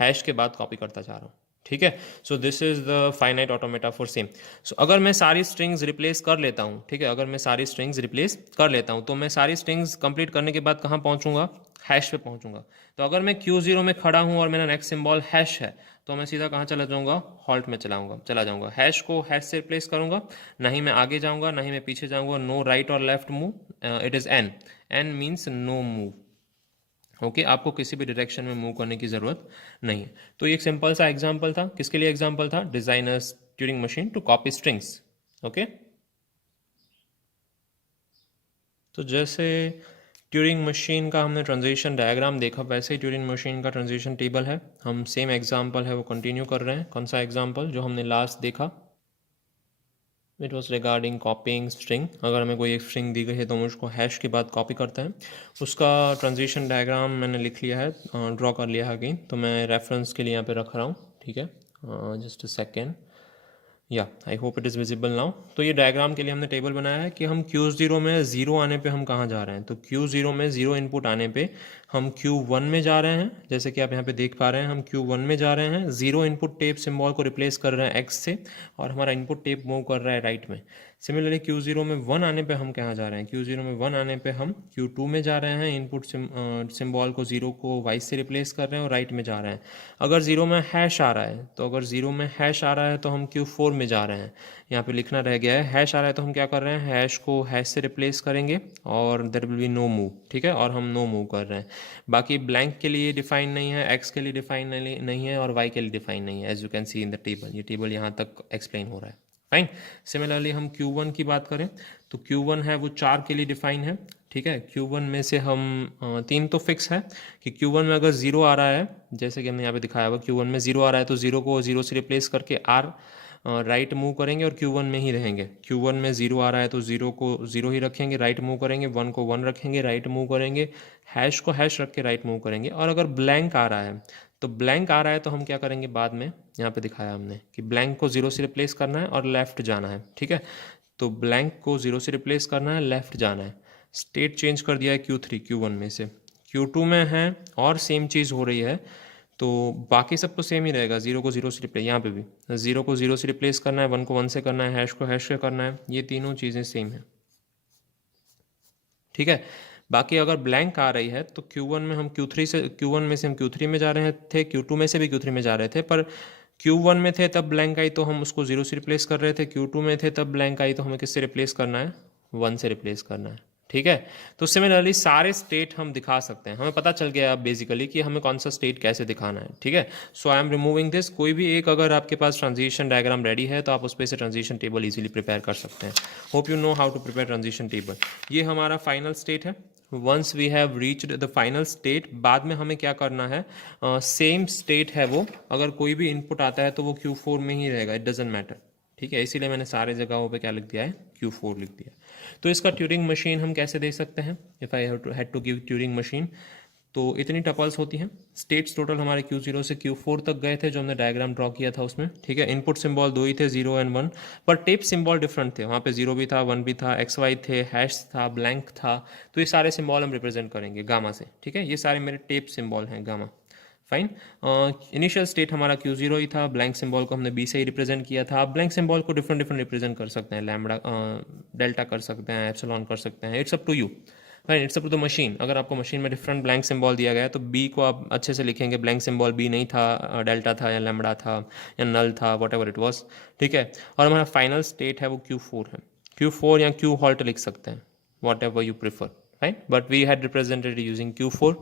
हैश के बाद कॉपी करता जा रहा हूँ, ठीक है। So this is the finite automata for same. So अगर मैं सारी स्ट्रिंग्स रिप्लेस कर लेता हूँ, ठीक है, अगर मैं सारी स्ट्रिंग्स रिप्लेस कर लेता हूँ तो मैं सारी स्ट्रिंग्स कंप्लीट करने के बाद कहाँ पहुँचूंगा, हैश पे पहुँचूंगा। तो अगर मैं Q0 में खड़ा हूँ और मेरा नेक्स्ट सिंबल हैश है, तो मैं सीधा कहाँ चला जाऊँगा, हॉल्ट में चला जाऊँगा, हैश को हैश से रिप्लेस करूँगा, ना ही मैं आगे जाऊँगा ना ही मैं पीछे जाऊँगा, नो राइट और left move, it is N, N means no move, okay आपको किसी भी डायरेक्शन में मूव करने की ज़रूरत नहीं है। तो ये एक सिंपल सा एग्जांपल था, किसके लिए एग्जांपल था, designers Turing machine to copy strings, okay. तो जैसे ट्यूरिंग मशीन का हमने ट्रांजिशन डायग्राम देखा, वैसे ही ट्यूरिंग मशीन का ट्रांजिशन टेबल है। हम सेम एग्जांपल है वो कंटिन्यू कर रहे हैं। कौन सा एग्जांपल, जो हमने लास्ट देखा, इट वॉज रिगार्डिंग कॉपिंग स्ट्रिंग। अगर हमें कोई एक स्ट्रिंग दी गई है तो हम उसको हैश के बाद कॉपी करते हैं, उसका ट्रांजिशन डायग्राम मैंने लिख लिया है, ड्रॉ कर लिया है अगेन, तो मैं रेफरेंस के लिए यहाँ पे रख रहा हूँ, ठीक है। जस्ट अ सेकेंड, या I hope it is visible now. तो ये डायग्राम के लिए हमने टेबल बनाया है कि हम Q0 में ज़ीरो आने पे हम कहाँ जा रहे हैं। तो Q0 में ज़ीरो इनपुट आने पे हम Q1 में जा रहे हैं, जैसे कि आप यहाँ पे देख पा रहे हैं, हम Q1 में जा रहे हैं, ज़ीरो इनपुट टेप सिंबल को रिप्लेस कर रहे हैं X से, और हमारा इनपुट टेप मूव कर रहा है राइट में। सिमिलरली Q0 में 1 आने पे हम कहाँ जा रहे हैं, Q0 में 1 आने पे हम Q2 में जा रहे हैं, इनपुट सिंबल को ज़ीरो को वाई से रिप्लेस कर रहे हैं और राइट में जा रहे हैं। अगर ज़ीरो में हैश आ रहा है, तो अगर ज़ीरो में हैश आ रहा है तो हम Q4 में जा रहे हैं। यहाँ पे लिखना रह गया है, हैश आ रहा है तो हम क्या कर रहे हैं, हैश को हैश से रिप्लेस करेंगे और there will be no move, ठीक है, और हम नो मूव कर रहे हैं। बाकी ब्लैंक के लिए डिफाइन नहीं है, एक्स के लिए डिफाइन नहीं है, और वाई के लिए डिफाइन नहीं है, as you can see in the table. ये टेबल यहाँ तक एक्सप्लेन हो रहा है, फाइन। सिमिलरली हम Q1 की बात करें तो Q1 है वो 4 के लिए डिफाइन है, ठीक है। Q1 में से हम 3 तो फिक्स है कि Q1 में अगर ज़ीरो आ रहा है, जैसे कि हमने यहाँ पे दिखाया हुआ, Q1 में ज़ीरो आ रहा है तो ज़ीरो को ज़ीरो से रिप्लेस करके आर राइट मूव करेंगे और Q1 में ही रहेंगे। Q1 में ज़ीरो आ रहा है तो ज़ीरो को ज़ीरो ही रखेंगे, राइट मूव करेंगे, वन को वन रखेंगे, राइट मूव करेंगे, हैश को हैश रख के राइट मूव करेंगे। और अगर ब्लैंक आ रहा है, तो ब्लैंक आ रहा है तो हम क्या करेंगे, बाद में यहाँ पे दिखाया हमने कि ब्लैंक को ज़ीरो से रिप्लेस करना है और लेफ़्ट जाना है, ठीक है। तो ब्लैंक को ज़ीरो से रिप्लेस करना है, लेफ़्ट जाना है। स्टेट चेंज कर दिया है Q3 Q1 में से, Q2 में है और सेम चीज़ हो रही है, तो बाकी सब तो सेम ही रहेगा। ज़ीरो को ज़ीरो से रिप्लेस, यहाँ पे भी ज़ीरो को ज़ीरो से रिप्लेस करना है, वन को वन से करना है, हैश को हैश से करना है, ये तीनों चीज़ें सेम है, ठीक है। बाकी अगर ब्लैंक आ रही है तो Q1 में हम Q3 से, Q1 में से हम Q3 में जा रहे थे, Q2 में से भी Q3 में जा रहे थे, पर Q1 में थे तब ब्लैंक आई तो हम उसको ज़ीरो से रिप्लेस कर रहे थे, Q2 में थे तब ब्लैंक आई तो हमें किससे रिप्लेस करना है, वन से रिप्लेस करना है, ठीक है। तो सिमिलरली सारे स्टेट हम दिखा सकते हैं, हमें पता चल गया अब बेसिकली कि हमें कौन सा स्टेट कैसे दिखाना है, ठीक है। सो आई एम रिमूविंग दिस। कोई भी एक अगर आपके पास ट्रांजिशन डायग्राम रेडी है तो आप उस पर से ट्रांजिशन टेबल इजीली प्रिपेयर कर सकते हैं। Hope you know how to prepare transition table. ये हमारा फाइनल स्टेट है। Once we have reached the final state, बाद में हमें क्या करना है, सेम स्टेट है वो, अगर कोई भी इनपुट आता है तो वो Q4 में ही रहेगा, इट डजेंट मैटर, ठीक है। इसीलिए मैंने सारे जगहों पे क्या लिख दिया है, Q4 लिख दिया। तो इसका ट्यूरिंग मशीन हम कैसे दे सकते हैं, if I had to give Turing machine, तो इतनी टपल्स होती हैं। स्टेट्स टोटल हमारे Q0 से Q4 तक गए थे जो हमने डायग्राम ड्रॉ किया था उसमें, ठीक है। इनपुट सिंबल दो ही थे, 0 एंड 1, पर टेप सिंबल डिफरेंट थे। वहाँ पे 0 भी था, 1 भी था, XY थे, हैश था, ब्लैंक था। तो ये सारे सिंबल हम रिप्रेजेंट करेंगे गामा से, ठीक है। ये सारे मेरे टेप सिंबल हैं, गामा, फाइन। इनिशियल स्टेट हमारा Q0 ही था, ब्लैंक सिंबल को हमने B से ही रिप्रेजेंट किया था। आप ब्लैंक सिंबल को डिफरेंट डिफरेंट रिप्रेजेंट कर सकते हैं, लैम्बडा, डेल्टा कर सकते हैं, एप्सिलॉन कर सकते हैं, it's up to you, fine, it's up to the machine. अगर आपको मशीन में डिफरेंट ब्लैंक सिंबल दिया गया है तो B को आप अच्छे से लिखेंगे, ब्लैंक सिंबल B नहीं था, डेल्टा था या लैम्बडा था या नल था, वट एवर इट वॉज, ठीक है। और हमारा फाइनल स्टेट है वो Q4 है, Q4 या Q हॉल्ट लिख सकते हैं, whatever you prefer, fine, but we had represented using Q4.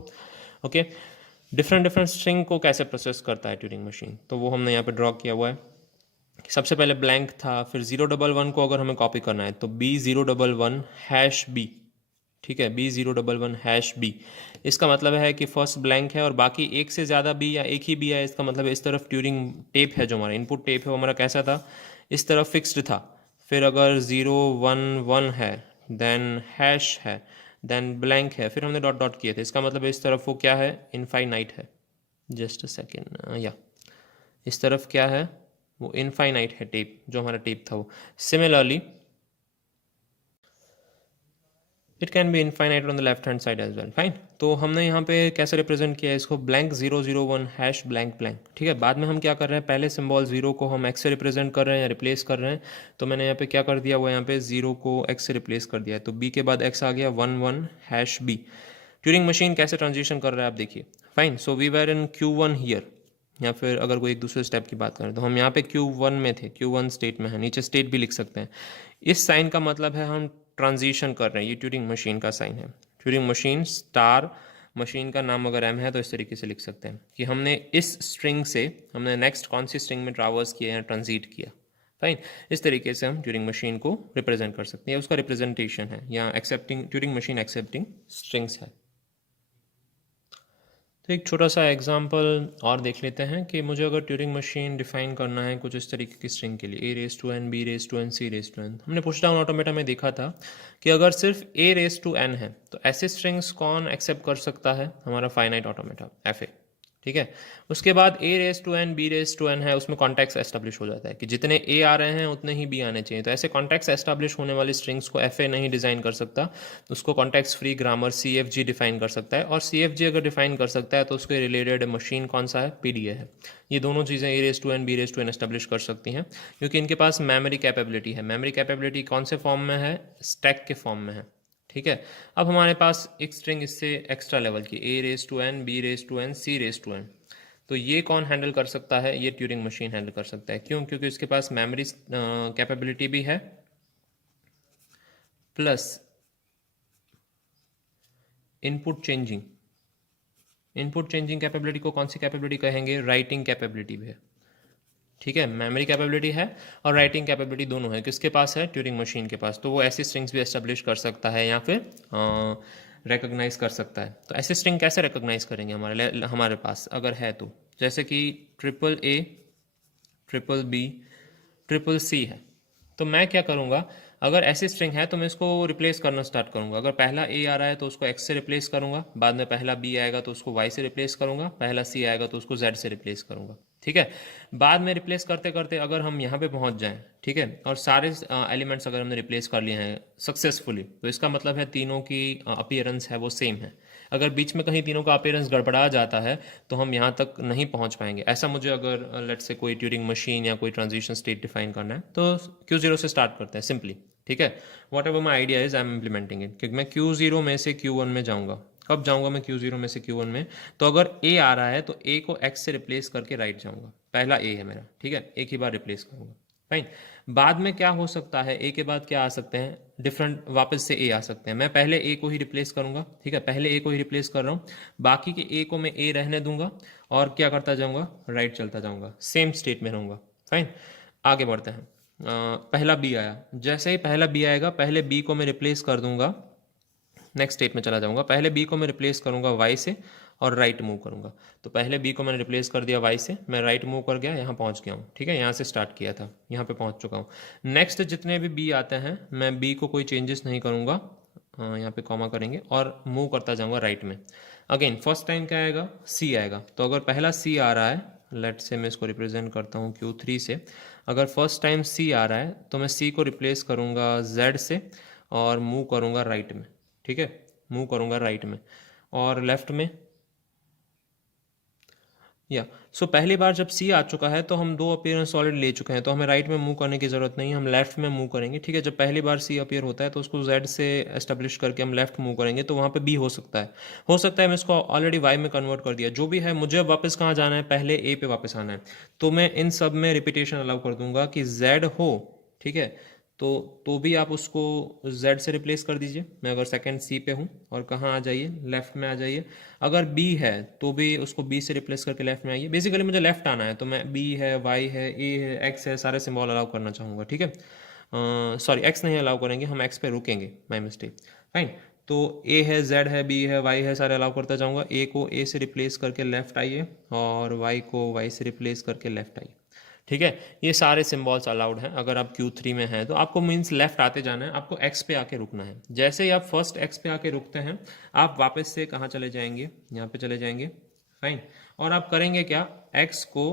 Okay, different string को कैसे प्रोसेस करता है ट्यूरिंग मशीन, तो वो हमने यहाँ पे ड्रॉ किया हुआ है. सबसे पहले ब्लैंक था, फिर 011 को अगर हमें कॉपी करना है तो B011#B, ठीक है, B011#B. इसका मतलब है कि फर्स्ट ब्लैंक है और बाकी एक से ज़्यादा बी या एक ही बी है. इसका मतलब इस तरफ ट्यूरिंग टेप है, जो हमारा इनपुट टेप है वो हमारा कैसा था, इस तरफ फिक्स्ड था. फिर अगर 011 है, देन हैश है, देन ब्लैंक है, फिर हमने डॉट डॉट किए थे. इसका मतलब इस तरफ वो क्या है, इनफाइनाइट है. जस्ट अ सेकेंड, या इस तरफ क्या है, वो इनफाइनाइट है टेप, जो हमारा टेप था वो. Similarly it can be infinite on the left hand side as well. Fine, तो हमने यहाँ पे कैसे रिप्रेजेंट किया है इसको, ब्लैंक 001#ब्लैंक ब्लैंक. ठीक है, बाद में हम क्या कर रहे हैं, पहले सिंबल 0 को हम एक्स से रिप्रेजेंट कर रहे हैं या रिप्लेस कर रहे हैं. तो मैंने यहाँ पे क्या कर दिया हुआ है, यहाँ पे 0 को एक्स से रिप्लेस कर दिया है, तो बी के बाद एक्स आ गया 11#B. ट्यूरिंग मशीन कैसे ट्रांजिशन कर रहा है आप देखिए. Fine, so we were in Q1 here, या फिर अगर कोई एक दूसरे स्टेप की बात करें तो हम यहाँ पे Q1 में थे, Q1 स्टेट में है, नीचे स्टेट भी लिख सकते हैं. इस साइन का मतलब है हम ट्रांजिशन कर रहे हैं, ये ट्यूरिंग मशीन का साइन है. ट्यूरिंग मशीन स्टार, मशीन का नाम अगर M है तो इस तरीके से लिख सकते हैं कि हमने इस स्ट्रिंग से हमने नेक्स्ट कौन सी स्ट्रिंग में ट्रावर्स किया या ट्रांजिट किया. फाइन, इस तरीके से हम ट्यूरिंग मशीन को रिप्रेजेंट कर सकते हैं, उसका रिप्रेजेंटेशन है, या accepting Turing machine accepting strings है. तो एक छोटा सा एग्जांपल और देख लेते हैं कि मुझे अगर ट्यूरिंग मशीन डिफाइन करना है कुछ इस तरीके की स्ट्रिंग के लिए, A⁻n, B⁻n, C⁻n. हमने पुश डाउन ऑटोमेटा में देखा था कि अगर सिर्फ A⁻n है तो ऐसे स्ट्रिंग्स कौन एक्सेप्ट कर सकता है, हमारा फाइनाइट ऑटोमेटा FA. ठीक है, उसके बाद A⁻n, B⁻n है, उसमें कॉन्टेक्स्ट एस्टेब्लिश हो जाता है कि जितने A आ रहे हैं उतने ही B आने चाहिए. तो ऐसे कॉन्टेक्स्ट एस्टेब्लिश होने वाली स्ट्रिंग्स को FA नहीं डिज़ाइन कर सकता, उसको context free grammar CFG define कर सकता है. और CFG अगर डिफाइन कर सकता है तो उसके रिलेटेड मशीन कौन सा है, PDA है. ये दोनों चीज़ें A⁻n, B⁻n एस्टेब्लिश कर सकती हैं क्योंकि इनके पास मेमोरी कैपेबिलिटी है. मेमोरी कैपेबिलिटी कौन से फॉर्म में है, स्टैक के फॉर्म में है. ठीक है, अब हमारे पास एक स्ट्रिंग इससे एक्स्ट्रा लेवल की A⁻n, B⁻n, C⁻n. तो ये कौन हैंडल कर सकता है, ये ट्यूरिंग मशीन हैंडल कर सकता है. क्यों, क्योंकि उसके पास मेमोरी कैपेबिलिटी भी है प्लस इनपुट चेंजिंग कैपेबिलिटी को कौन सी कैपेबिलिटी कहेंगे, राइटिंग कैपेबिलिटी भी है. ठीक है, मेमोरी कैपेबिलिटी है और राइटिंग कैपेबिलिटी दोनों है, किसके पास है, ट्यूरिंग मशीन के पास. तो वो ऐसी स्ट्रिंग्स भी एस्टेब्लिश कर सकता है या फिर रिकॉग्नाइज कर सकता है. तो ऐसे स्ट्रिंग कैसे रिकॉग्नाइज करेंगे हमारे पास अगर है तो, जैसे कि AAA, BBB, CCC है. तो मैं क्या करूँगा, अगर ऐसी स्ट्रिंग है तो मैं इसको रिप्लेस करना स्टार्ट करूँगा. अगर पहला A आ रहा है तो उसको X से रिप्लेस करूँगा, बाद में पहला B आएगा तो उसको Y से रिप्लेस करूँगा, पहला C आएगा तो उसको Z से रिप्लेस करूँगा. ठीक है, बाद में रिप्लेस करते करते अगर हम यहाँ पे पहुँच जाएं, ठीक है, और सारे एलिमेंट्स अगर हमने रिप्लेस कर लिए हैं सक्सेसफुली, तो इसका मतलब है तीनों की अपीयरेंस है वो सेम है. अगर बीच में कहीं तीनों का अपीयरेंस गड़बड़ा जाता है तो हम यहाँ तक नहीं पहुँच पाएंगे. ऐसा मुझे अगर लेट्स से कोई ट्यूरिंग मशीन या कोई ट्रांजिशन स्टेट डिफाइन करना है तो Q0 से स्टार्ट करते हैं सिंपली. ठीक है, what ever my idea is I am implementing it, क्योंकि मैं Q0 में से Q1 में जाऊँगा. कब जाऊँगा मैं Q0 में से Q1 में, तो अगर A आ रहा है तो A को X से रिप्लेस करके राइट जाऊँगा. पहला A है मेरा, ठीक है, एक ही बार रिप्लेस करूँगा. फाइन, बाद में क्या हो सकता है, A के बाद क्या आ सकते हैं, डिफरेंट वापस से A आ सकते हैं. मैं पहले A को ही रिप्लेस करूँगा. ठीक है, पहले A को ही रिप्लेस कर रहा हूँ, बाकी के A को मैं A रहने दूंगा और क्या करता जाऊँगा, राइट चलता जाऊँगा, सेम स्टेट में रहूँगा. फाइन, आगे बढ़ते हैं. पहला B आया, जैसे ही पहला B आएगा पहले B को मैं रिप्लेस कर दूंगा, नेक्स्ट स्टेट में चला जाऊंगा. पहले B को मैं रिप्लेस करूंगा Y से और राइट मूव करूंगा. तो पहले B को मैंने रिप्लेस कर दिया Y से, मैं राइट मूव कर गया, यहाँ पहुँच गया हूँ. ठीक है, यहाँ से स्टार्ट किया था, यहाँ पे पहुँच चुका हूँ. नेक्स्ट जितने भी B आते हैं मैं B को कोई चेंजेस नहीं करूँगा, यहाँ पे कॉमा करेंगे और मूव करता जाऊँगा राइट में. अगेन फर्स्ट टाइम क्या आएगा, C आएगा. तो अगर पहला C आ रहा है, लेट से मैं इसको रिप्रेजेंट करता हूँ Q3 से. अगर फर्स्ट टाइम C आ रहा है तो मैं C को रिप्लेस करूँगा Z से और मूव करूँगा राइट में. ठीक है, मूव करूँगा राइट में और लेफ्ट में, या सो पहली बार जब C आ चुका है तो हम दो अपीयरेंस ऑलरेडी ले चुके हैं, तो हमें राइट में मूव करने की ज़रूरत नहीं है, हम लेफ्ट में मूव करेंगे. ठीक है, जब पहली बार C अपीयर होता है तो उसको Z से एस्टेब्लिश करके हम लेफ्ट मूव करेंगे, तो वहाँ पे B हो सकता है मैं इसको ऑलरेडी Y में कन्वर्ट कर दिया. जो भी है, मुझे अब वापस कहाँ जाना है, पहले A पे वापस आना है. तो मैं इन सब में रिपीटेशन अलाउ कर दूंगा कि Z हो. ठीक है, तो भी आप उसको z से रिप्लेस कर दीजिए। मैं अगर सेकंड c पे हूँ और कहाँ आ जाइए, लेफ्ट में आ जाइए। अगर b है तो भी उसको b से रिप्लेस करके लेफ्ट में आइए। बेसिकली मुझे लेफ्ट आना है, तो मैं b है, y है, a है, x है, सारे सिंबल अलाउ करना चाहूँगा। ठीक है, सॉरी x नहीं अलाउ करेंगे, हम x पे रुकेंगे, माई मिस्टेक। फाइन, तो a है, z है, b है, y है, सारे अलाउ करता जाऊँगा। a को a से रिप्लेस करके लेफ्ट आइए और y को y से रिप्लेस करके लेफ्ट आइए। ठीक है, ये सारे सिंबल्स अलाउड हैं। अगर आप Q3 में हैं तो आपको मीन्स लेफ्ट आते जाना है, आपको X पे आके रुकना है। जैसे ही आप फर्स्ट X पे आके रुकते हैं, आप वापस से कहाँ चले जाएंगे, यहाँ पे चले जाएंगे। फाइन, और आप करेंगे क्या, X को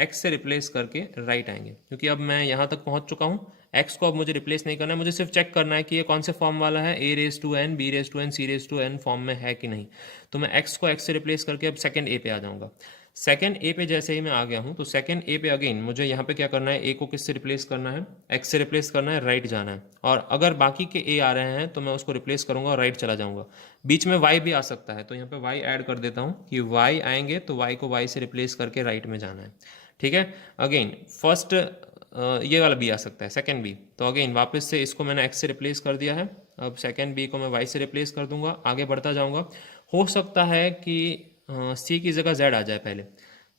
X से रिप्लेस करके राइट आएंगे, क्योंकि अब मैं यहाँ तक पहुँच चुका हूँ। X को अब मुझे रिप्लेस नहीं करना है, मुझे सिर्फ चेक करना है कि ये कौन से फॉर्म वाला है, a⁻n, b⁻n, c⁻n फॉर्म में है कि नहीं। तो मैं X को X से रिप्लेस करके अब सेकंड A पे आ जाऊँगा। सेकंड ए पे जैसे ही मैं आ गया हूँ, तो सेकंड ए पे अगेन मुझे यहाँ पे क्या करना है, ए को किससे रिप्लेस करना है, एक्स से रिप्लेस करना है, राइट जाना है। और अगर बाकी के ए आ रहे हैं तो मैं उसको रिप्लेस करूंगा और राइट चला जाऊंगा। बीच में वाई भी आ सकता है, तो यहाँ पे वाई ऐड कर देता हूँ कि वाई आएंगे तो वाई को वाई से रिप्लेस करके राइट में जाना है। ठीक है, अगेन फर्स्ट ये वाला बी आ सकता है, सेकेंड बी। तो अगेन वापस से इसको मैंने एक्स से रिप्लेस कर दिया है, अब सेकेंड बी को मैं वाई से रिप्लेस कर दूंगा, आगे बढ़ता जाऊंगा। हो सकता है कि सी की जगह जेड आ जाए पहले।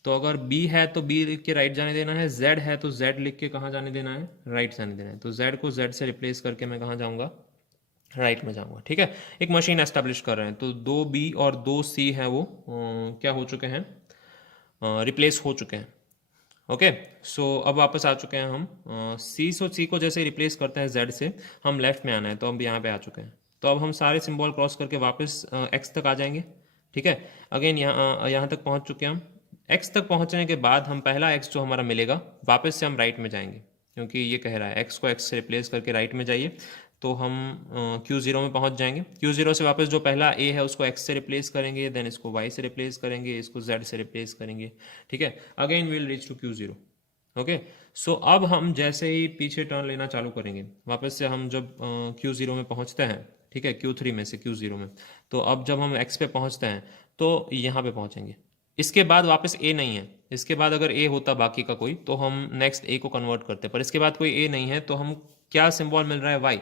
तो अगर बी है तो बी लिख के राइट जाने देना है, जेड है तो जेड लिख के कहाँ जाने देना है, राइट जाने देना है। तो जेड को जेड से रिप्लेस करके मैं कहाँ जाऊँगा, राइट में जाऊँगा। ठीक है, एक मशीन एस्टेब्लिश कर रहे हैं, तो 2B और 2C हैं वो क्या हो चुके हैं, रिप्लेस हो चुके हैं। ओके, सो अब वापस आ चुके हैं हम सी को जैसे रिप्लेस करते हैं जेड से, हम लेफ्ट में आना है, तो अब यहाँ पे आ चुके हैं। तो अब हम सारे सिंबल क्रॉस करके वापस एक्स तक आ जाएंगे। ठीक है, अगेन यहाँ तक पहुँच चुके हैं हम। एक्स तक पहुँचने के बाद हम पहला एक्स जो हमारा मिलेगा, वापस से हम राइट में जाएंगे, क्योंकि ये कह रहा है एक्स को एक्स से रिप्लेस करके राइट में जाइए। तो हम Q0 में पहुंच जाएंगे। Q0 से वापस जो पहला A है उसको X से रिप्लेस करेंगे, देन इसको Y से रिप्लेस करेंगे, इसको Z से रिप्लेस करेंगे। ठीक है, again will reach to Q0। Okay, so अब हम जैसे ही पीछे टर्न लेना चालू करेंगे, वापस से हम जब Q0 में पहुंचते हैं, ठीक है, Q3 में से Q0 में, तो अब जब हम X पे पहुंचते हैं तो यहाँ पे पहुंचेंगे। इसके बाद वापस A नहीं है, इसके बाद अगर A होता बाकी का कोई तो हम नेक्स्ट A को कन्वर्ट करते, पर इसके बाद कोई A नहीं है, तो हम क्या सिंबल मिल रहा है, Y।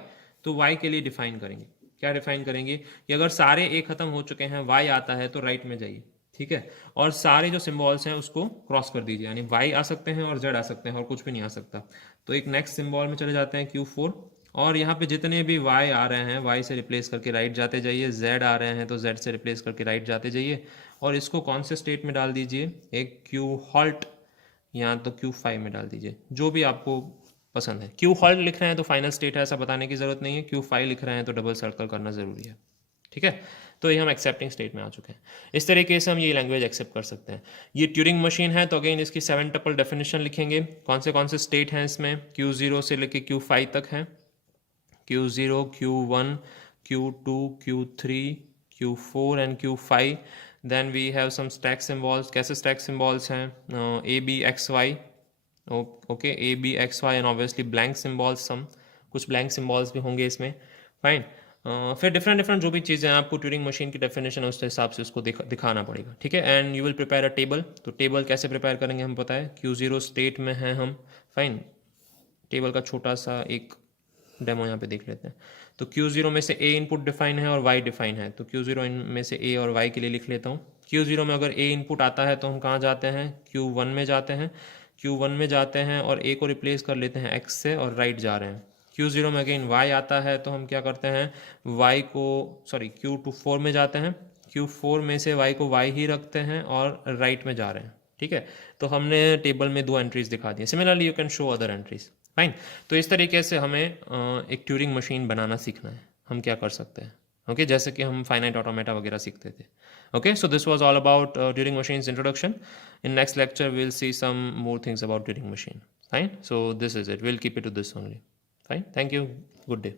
तो y के लिए डिफाइन करेंगे, क्या डिफाइन करेंगे कि अगर सारे a खत्म हो चुके हैं, y आता है तो राइट में जाइए। ठीक है, और सारे जो सिंबल्स हैं उसको क्रॉस कर दीजिए, यानी y आ सकते हैं और z आ सकते हैं और कुछ भी नहीं आ सकता। तो एक नेक्स्ट सिंबल में चले जाते हैं Q4, और यहाँ पे जितने भी y आ रहे हैं y से रिप्लेस करके राइट जाते जाइए, z आ रहे हैं तो z से रिप्लेस करके राइट जाते जाइए, और इसको कौन से स्टेट में डाल दीजिए, एक Q हॉल्ट या तो Q5 में डाल दीजिए, जो भी आपको पसंद है। Q हॉल्ट लिख रहे हैं तो फाइनल स्टेट है ऐसा बताने की जरूरत नहीं है, Q5 लिख रहे हैं तो डबल सर्कल करना जरूरी है। ठीक है, तो ये हम एक्सेप्टिंग स्टेट में आ चुके हैं। इस तरीके से हम ये लैंग्वेज एक्सेप्ट कर सकते हैं। ये ट्यूरिंग मशीन है, तो अगेन इसकी 7 टपल डेफिनेशन लिखेंगे। कौन से स्टेट हैं इसमें, Q0 से लेके Q5 तक है, Q0, Q1, Q2, Q3, Q4 and Q5। Then we have some stack symbols. कैसे स्टैक सिंबल्स हैं, ABXY, okay, ABXY and obviously blank symbols, some कुछ ब्लैंक सिंबल्स भी होंगे इसमें। फाइन, फिर डिफरेंट जो भी चीज़ें हैं आपको ट्यूरिंग मशीन की डेफिनेशन है उस हिसाब से उसको दिखाना पड़ेगा। ठीक है, and you will prepare a table. तो टेबल कैसे प्रिपेयर करेंगे हम पता है, Q0 स्टेट में हैं हम। फाइन, टेबल का छोटा सा एक डेमो यहाँ पे देख लेते हैं। तो Q0 में से A इनपुट डिफाइन है और Y डिफाइन है, तो Q0 में से A और Y के लिए लिख लेता हूँ। Q0 में अगर A इनपुट आता है तो हम कहाँ जाते हैं, Q1 में जाते हैं। Q1 में जाते हैं और A को रिप्लेस कर लेते हैं X से और राइट जा रहे हैं। Q0 में अगेन Y आता है तो हम क्या करते हैं, Y को Q4 में जाते हैं। Q4 में से Y को Y ही रखते हैं और राइट में जा रहे हैं। ठीक है, तो हमने टेबल में 2 एंट्रीज दिखा दी। Similarly you can show other entries. Fine, तो इस तरीके से हमें एक ट्यूरिंग मशीन बनाना सीखना है, हम क्या कर सकते हैं। ओके, जैसे कि हम फाइनाइट ऑटोमेटा वगैरह सीखते थे। Okay, so this was all about Turing machines introduction. In next lecture we will see some more things about Turing machine. Fine, so this is it, will keep it to this only. Fine, thank you, good day.